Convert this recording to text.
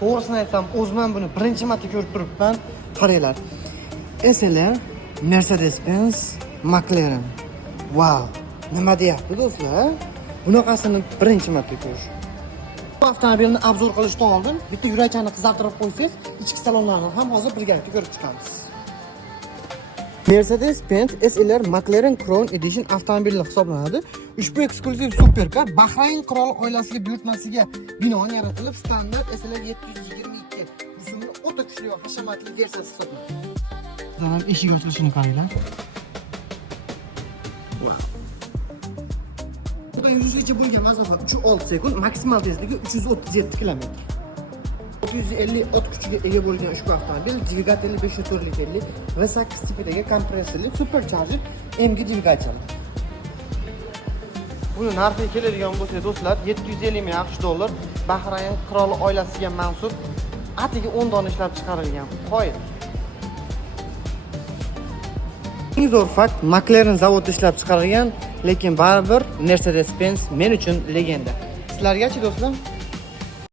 To'g'risini aytsam, o'zim ham buni birinchi marta ko'rib turibman. Qaranglar. SLR, Mercedes-Benz, McLaren. Wow! Nima deyapti do'stlar? Bunaqasini birinchi marta ko'rish. Bu avtomobilni obzor qilishdan oldin bitta yurakchani qizartirib qo'ysangiz, ichki salonlarini ham hozir birgalikda ko'rib chiqamiz. Mercedes-Benz SLR McLaren Crown Edition avtomobili hisoblanadi. Ushbu eksklyuziv superkar Bahrayn qiroli oilasiga buyurtmasiga binoan yaratilib, standart SLR 722 rusumli o'ta kuchli va hashamatli versiyasi hisoblanadi. Mana eshik ochilishini qaranglar. Wow. Bu 100 gacha bo'lgan masofa 3.6 sekund, maksimal tezligi 337 km. 650 ot kuchiga ega bo'lgan ushbu avtomobil dvigateli 504 litrli va 8 tipidagi kompressorli supercharger MG dvigateli. Buni narxiga keladigan bo'lsa do'stlar, 750 ming AQSh dollar Bahrayn qiroli oilasiga mansub atigi 10 dona ishlab chiqarilgan qoyil. Eng zo'r fakt, McLaren zavodida ishlab chiqarilgan, lekin baribir Mercedes-Benz men uchun legenda. Sizlarga-chi do'stlar?